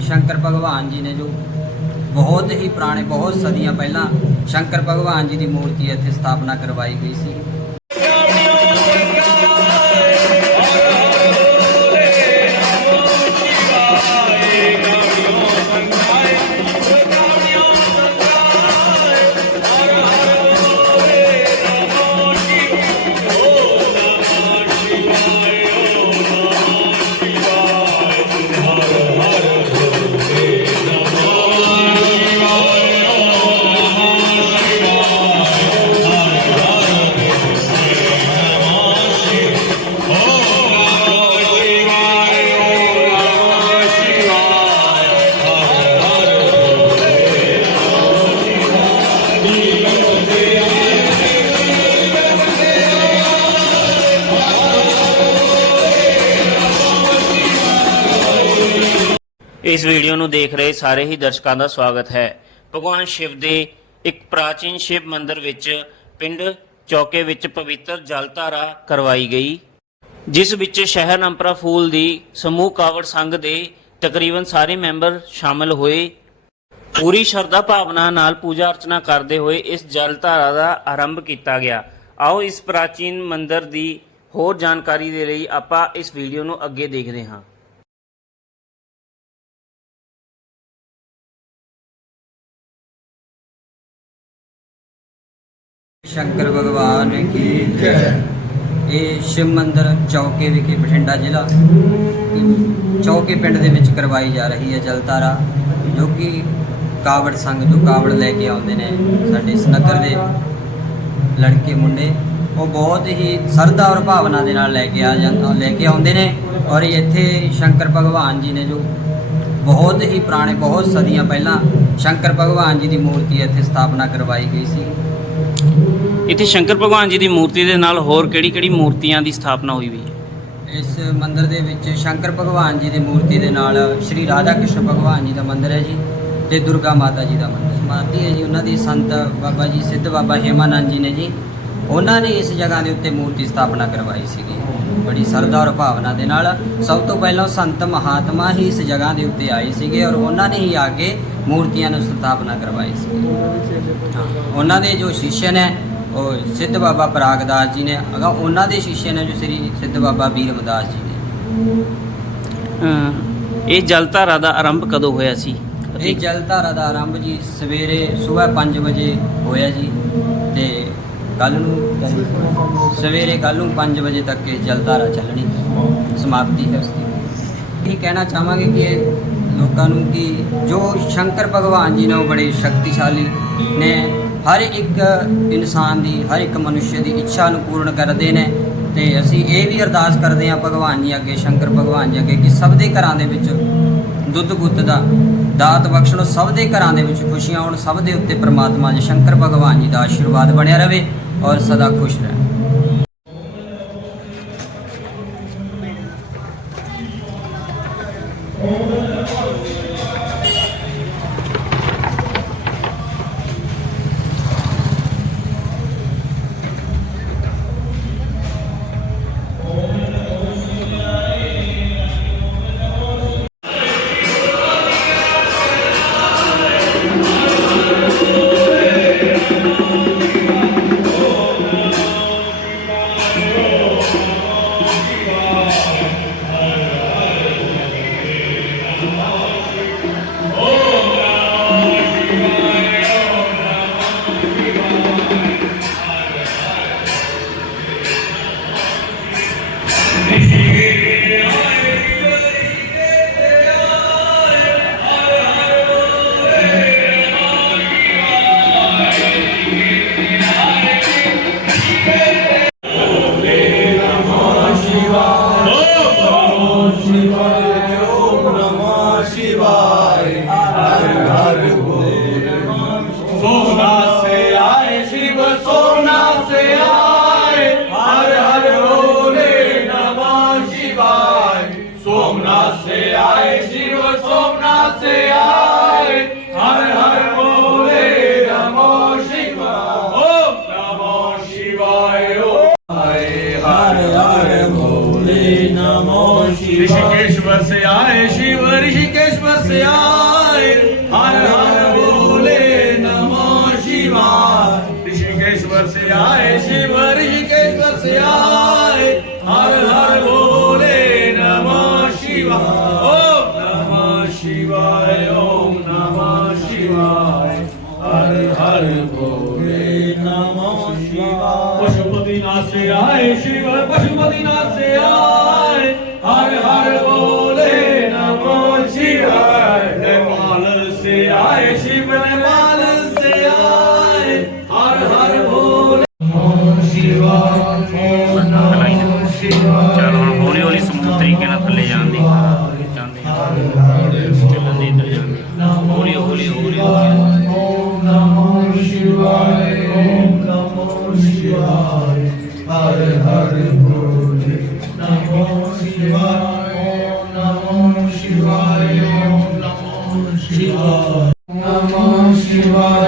ਸ਼ੰਕਰ ਭਗਵਾਨ ਜੀ ਨੇ ਜੋ ਬਹੁਤ ਹੀ ਪੁਰਾਣੇ, ਬਹੁਤ ਸਦੀਆਂ ਪਹਿਲਾਂ ਸ਼ੰਕਰ ਭਗਵਾਨ ਜੀ ਦੀ ਮੂਰਤੀ ਇੱਥੇ ਸਥਾਪਨਾ ਕਰਵਾਈ ਗਈ ਸੀ। ਇਸ ਵੀਡੀਓ ਨੂੰ ਦੇਖ ਰਹੇ ਸਾਰੇ ਹੀ ਦਰਸ਼ਕਾਂ ਦਾ ਸਵਾਗਤ ਹੈ। ਭਗਵਾਨ ਸ਼ਿਵ ਦੇ ਇੱਕ ਪ੍ਰਾਚੀਨ ਸ਼ਿਵ ਮੰਦਿਰ ਵਿੱਚ ਪਿੰਡ ਚੌਕੇ ਵਿੱਚ ਪਵਿੱਤਰ ਜਲ ਧਾਰਾ ਕਰਵਾਈ ਗਈ, ਜਿਸ ਵਿੱਚ ਸ਼ਹਿਰ ਨੰਪਰਾ ਫੂਲ ਦੀ ਸਮੂਹ ਕਾਵੜ ਸੰਘ ਦੇ ਤਕਰੀਬਨ ਸਾਰੇ ਮੈਂਬਰ ਸ਼ਾਮਲ ਹੋਏ। ਪੂਰੀ ਸ਼ਰਧਾ ਭਾਵਨਾ ਨਾਲ ਪੂਜਾ ਅਰਚਨਾ ਕਰਦੇ ਹੋਏ ਇਸ ਜਲ ਧਾਰਾ ਦਾ ਆਰੰਭ ਕੀਤਾ ਗਿਆ। ਆਓ ਇਸ ਪ੍ਰਾਚੀਨ ਮੰਦਿਰ ਦੀ ਹੋਰ ਜਾਣਕਾਰੀ ਦੇ ਲਈ ਆਪਾਂ ਇਸ ਵੀਡੀਓ ਨੂੰ ਅੱਗੇ ਦੇਖਦੇ ਹਾਂ। ਸ਼ੰਕਰ ਭਗਵਾਨ ਕੀ ਜੈ। ਇਹ ਸ਼ਿਵ ਮੰਦਿਰ ਚੌਕੇ ਵਿਖੇ ਬਠਿੰਡਾ ਜ਼ਿਲ੍ਹਾ ਚੌਕੇ ਪਿੰਡ ਦੇ ਵਿੱਚ ਕਰਵਾਈ ਜਾ ਰਹੀ ਹੈ ਜਲਤਾਰਾ ਜੋ ਕਿ ਕਾਵੜ ਸੰਘ ਜੋ ਕਾਵੜ ਲੈ ਕੇ ਆਉਂਦੇ ਨੇ ਸਾਡੇ ਇਸ ਨਗਰ ਦੇ ਲੜਕੇ ਮੁੰਡੇ। ਉਹ ਬਹੁਤ ਹੀ ਸਰਦਾ ਔਰ ਭਾਵਨਾ ਦੇ ਨਾਲ ਲੈ ਕੇ ਆ ਜਾਂਦੇ ਲੈ ਕੇ ਆਉਂਦੇ ਨੇ ਔਰ ਇੱਥੇ ਸ਼ੰਕਰ ਭਗਵਾਨ ਜੀ ਨੇ ਜੋ ਬਹੁਤ ਹੀ ਪੁਰਾਣੇ ਬਹੁਤ ਸਦੀਆਂ ਪਹਿਲਾਂ ਸ਼ੰਕਰ ਭਗਵਾਨ ਜੀ ਦੀ ਮੂਰਤੀ ਇੱਥੇ ਸਥਾਪਨਾ ਕਰਵਾਈ ਗਈ ਸੀ। ਇੱਥੇ ਸ਼ੰਕਰ ਭਗਵਾਨ ਜੀ ਦੀ ਮੂਰਤੀ ਦੇ ਨਾਲ ਹੋਰ ਕਿਹੜੀ-ਕਿਹੜੀ ਮੂਰਤੀਆਂ ਦੀ ਸਥਾਪਨਾ ਹੋਈ ਵੀ ਹੈ? ਇਸ ਮੰਦਿਰ ਦੇ ਵਿੱਚ ਸ਼ੰਕਰ ਭਗਵਾਨ ਜੀ ਦੀ ਮੂਰਤੀ ਦੇ ਨਾਲ ਸ਼੍ਰੀ ਰਾਧਾ ਕ੍ਰਿਸ਼ਨ ਭਗਵਾਨ ਜੀ ਦਾ ਮੰਦਿਰ ਹੈ ਜੀ ਤੇ ਦੁਰਗਾ ਮਾਤਾ ਜੀ ਦਾ ਮੰਦਿਰ। ਸਮਾਧੀ ਹੈ ਜੀ, ਉਹਨਾਂ ਦੀ ਸੰਤ ਬਾਬਾ ਜੀ, ਸਿੱਧ ਬਾਬਾ ਹੇਮਾਨੰਦ ਜੀ ਨੇ ਜੀ ਉਹਨਾਂ ਨੇ ਇਸ ਜਗ੍ਹਾ ਦੇ ਉੱਤੇ ਮੂਰਤੀ ਸਥਾਪਨਾ ਕਰਵਾਈ ਸੀਗੀ। ਬੜੀ ਸਰਦਾ ਔਰ ਭਾਵਨਾ ਦੇ ਨਾਲ ਸਭ ਤੋਂ ਪਹਿਲਾਂ ਸੰਤ ਮਹਾਤਮਾ ਹੀ ਇਸ ਜਗ੍ਹਾ ਦੇ ਉੱਤੇ ਆਏ ਸੀਗੇ ਔਰ ਉਹਨਾਂ ਨੇ ਹੀ ਆ ਕੇ ਮੂਰਤੀਆਂ ਨੂੰ ਸਥਾਪਨਾ ਕਰਵਾਈ ਸੀ ਉਹਨਾਂ ਦੇ ਜੋ ਸ਼ਿష్ਯ ਨੇ ਉਹ ਸਿੱਧ ਬਾਬਾ ਪਰਾਗਦਾਸ ਜੀ ਨੇ ਅਗਾ ਉਹਨਾਂ ਦੇ ਸ਼ਿష్ਯ ਨੇ ਜੋ ਸ੍ਰੀ ਸਿੱਧ ਬਾਬਾ ਬੀਰਮਦਾਸ ਜੀ ਨੇ। ਇਹ ਜਲ ਧਾਰਾ ਦਾ ਆਰੰਭ ਕਦੋਂ ਹੋਇਆ ਸੀ? ਇਹ ਜਲ ਧਾਰਾ ਦਾ ਆਰੰਭ ਜੀ ਸਵੇਰੇ ਸਵੇਰ 5 ਵਜੇ ਹੋਇਆ ਜੀ ਤੇ ਕੱਲ ਨੂੰ ਸਵੇਰੇ ਕੱਲ ਨੂੰ 5 ਵਜੇ ਤੱਕ ਇਹ ਜਲ ਚੱਲਣੀ, ਸਮਾਪਤੀ ਹੈ ਉਸਦੀ। ਇਹ ਕਹਿਣਾ ਚਾਹਾਂਗੇ ਕਿ ਇਹ ਲੋਕਾਂ ਨੂੰ ਕਿ ਜੋ ਸ਼ੰਕਰ ਭਗਵਾਨ ਜੀ ਨੇ ਉਹ ਬੜੇ ਸ਼ਕਤੀਸ਼ਾਲੀ ਨੇ, ਹਰ ਇੱਕ ਇਨਸਾਨ ਦੀ, ਹਰ ਇੱਕ ਮਨੁੱਖ ਦੀ ਇੱਛਾ ਨੂੰ ਪੂਰਨ ਕਰਦੇ ਨੇ ਤੇ ਅਸੀਂ ਇਹ ਵੀ ਅਰਦਾਸ ਕਰਦੇ ਹਾਂ ਭਗਵਾਨ ਜੀ ਅੱਗੇ, ਸ਼ੰਕਰ ਭਗਵਾਨ ਜੀ ਅੱਗੇ ਕਿ ਸਭ ਦੇ ਘਰਾਂ ਦੇ ਵਿੱਚ ਦੁੱਧ ਗੁੱਤ ਦਾ ਦਾਤ ਬਖਸ਼ਣ, ਸਭ ਦੇ ਘਰਾਂ ਦੇ ਵਿੱਚ ਖੁਸ਼ੀਆਂ ਆਉਣ ਸਭ ਦੇ ਉੱਤੇ ਪ੍ਰਮਾਤਮਾ ਜੀ ਸ਼ੰਕਰ ਭਗਵਾਨ ਜੀ ਦਾ ਆਸ਼ੀਰਵਾਦ ਬਣਿਆ ਰਵੇ और सदा खुश रहें Oh, से आए हर हर बोले नमः शिवाय ऋषिकेश्वर से आए शिव ऋषिकेश्वर से आए हर हर बोले नमः शिवाय ओम नमः शिवाय ओम नमः शिवाय हर हर बोले नमः शिवाय पशुपतिनाथ से आए शिव पशुपतिनाथ से आए हर हर बोले नमः शिवाय ਚੱਲ ਹੁਣ ਹੌਲੀ ਹੌਲੀ ਸਮੂਥ ਤਰੀਕੇ ਨਾਲ ਥੱਲੇ ਜਾਣ ਦੀ। ਜਾਂਦੇ ਚੱਲਣ ਦੀ ਇੱਧਰ ਜਾਂਦੇ ਹੌਲੀ ਹੌਲੀ ਹੌਲੀ। ਓਮ ਨਮੋ ਸ਼ਿਵਾਏ ਓਮ ਨਮੋ ਸ਼ਿਵਾਏ ਹਰ ਹਰ ਬੋਲੇ ਨਮੋ ਸ਼ਿਵਾਏ ਓਮ ਨਮੋ ਸ਼ਿਵਾਏ ਓਮ ਨਮੋ ਸ਼ਿਵਾਏ Shiva